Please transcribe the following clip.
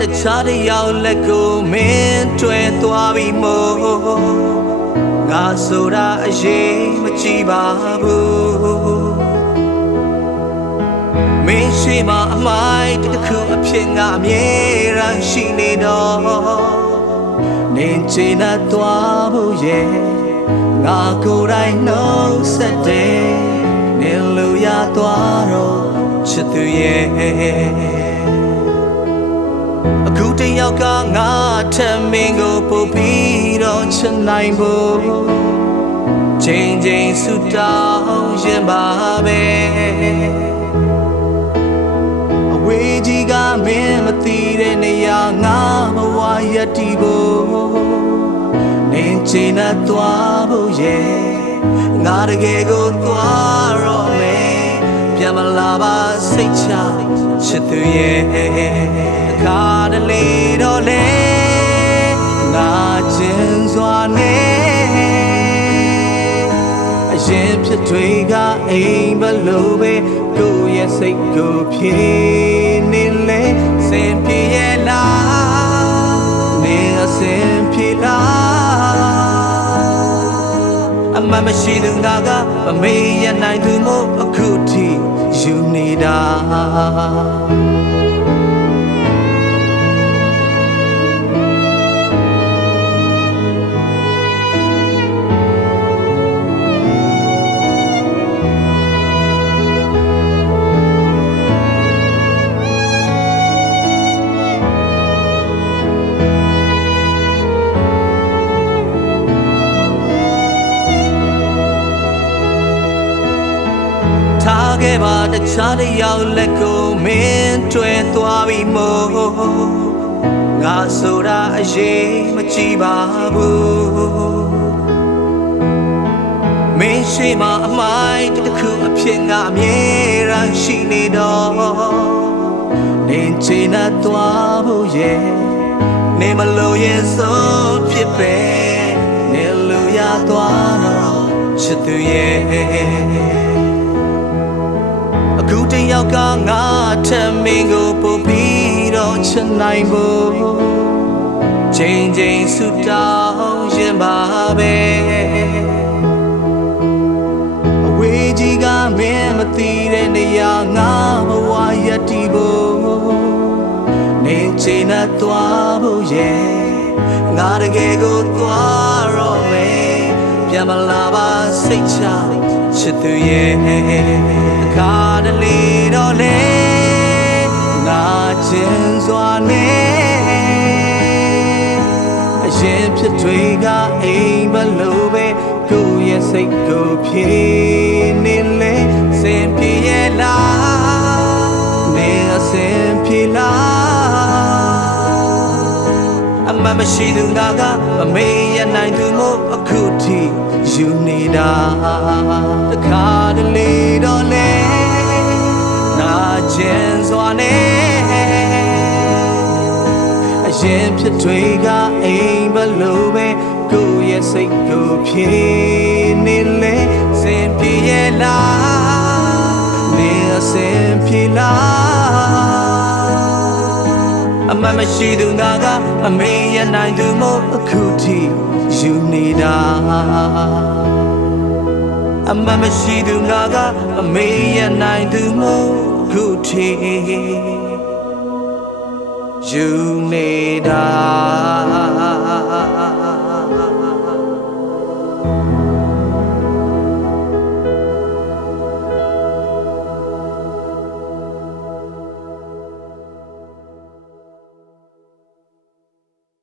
တခြားတစ်ယောက်လက်ကိုမင်းတွဲသွားပြီးမို့ငါဆိုတာအရေးမကြည့်ပါဘူးမင်းရှိမှအမိုက်တစ်ခုအဖြစ်ငါအမြဲတမ်းရှိနေတော့နင်ချင်တဲ့သွားဖို့ရဲ့ငါကိုယ်တိုင်နှုတ်ဆက်တယ်နင်လူရသွားတော့ချစ်သူရဲ့အခုတယောက်ကငါထမင်းကိုပို့ပြီးတော့ချစ်နိုင်ဖို့ချိန်ချိန်ဆူတောင်းရင်ပါပဲအဝေးကြီးကမင်းမသိတဲ့နေရာငါဘဝရည်တည်ဖို့နင်ချင်တဲ့သွားဖို့ရဲ့ငါတကယ်ကိုသွားတော့မယ်ပြန်မလာပါစိတ်ချချစ်သူရဲ့အခါတလေတော့လေငါကျင်စွာနေအရင်ဖြစ်တွေကအိမ်ဘလို့ပဲကိုယ့်ရဲ့စိတ်ကိုဖြေနေလေစင်ပြေရဲ့လားနေအစင်ပြေလားအမမရှိသူငါကမမေ့ရနိုင်သူမို့အခုထိယူနေတာထားခဲ့ပါတခြားတစ်ယောက်လက်ကိုမင်းတွဲသွားပြီးမို့ငါဆိုတာအရေးမကြည့်ပါဘူးမင်းရှိမှအမိုက်တစ်ခုအဖြစ်ငါအမြဲတမ်းရှိနေတော့နင်ချင်တဲ့သွားဖို့ရဲ့နေမလို့ရင်စိုးဖြစ်ပဲနေလို့ရသွားတော့ချစ်သူရဲ့အခုတယောက်ကငါထမင်းကိုပို့ပြီးတော့ချစ်နိုင်ဖို့ချိန်ချိန်ဆူတောင်းရင်ပါပဲအဝေးကြီးကမင်းမသိတဲ့နေရာငါဘဝရည်တည်ဖို့နေချင်တဲ့သွားဖို့ရဲ့ငါတကယ်ကိုသွားတော့မယ်ပြန်မလာပါစိတ်ချချစ်သူရဲ့အခါတလေတော့လေငါကျင်စွာနေအရင်ဖြစ်တွေကအိမ်ဘလို့ပဲကိုယ့်ရဲ့စိတ်ကိုဖြေနေလေစင်ပြေရဲ့လားနေအစင်ပြေလားအမမရှိသူငါကမမေ့ရနိုင်သူမို့အခုထိယူနေတာတခါတလေတော့လေငါကျင်စွာနေအရင်ဖြစ်တွေကအိမ်ဘလို့ပဲကိုယ့်ရဲ့စိတ်ကိုဖြေနေလေစင်ပြေရဲ့လားနေအစင်ပြေလားအမမရှိသူငါကအမေ့ရနိုင်သူမို့အခုထိယူနေတာအမမရှိသူငါကအမေ့ရနိုင်သူမို့အခုထိယူနေတာ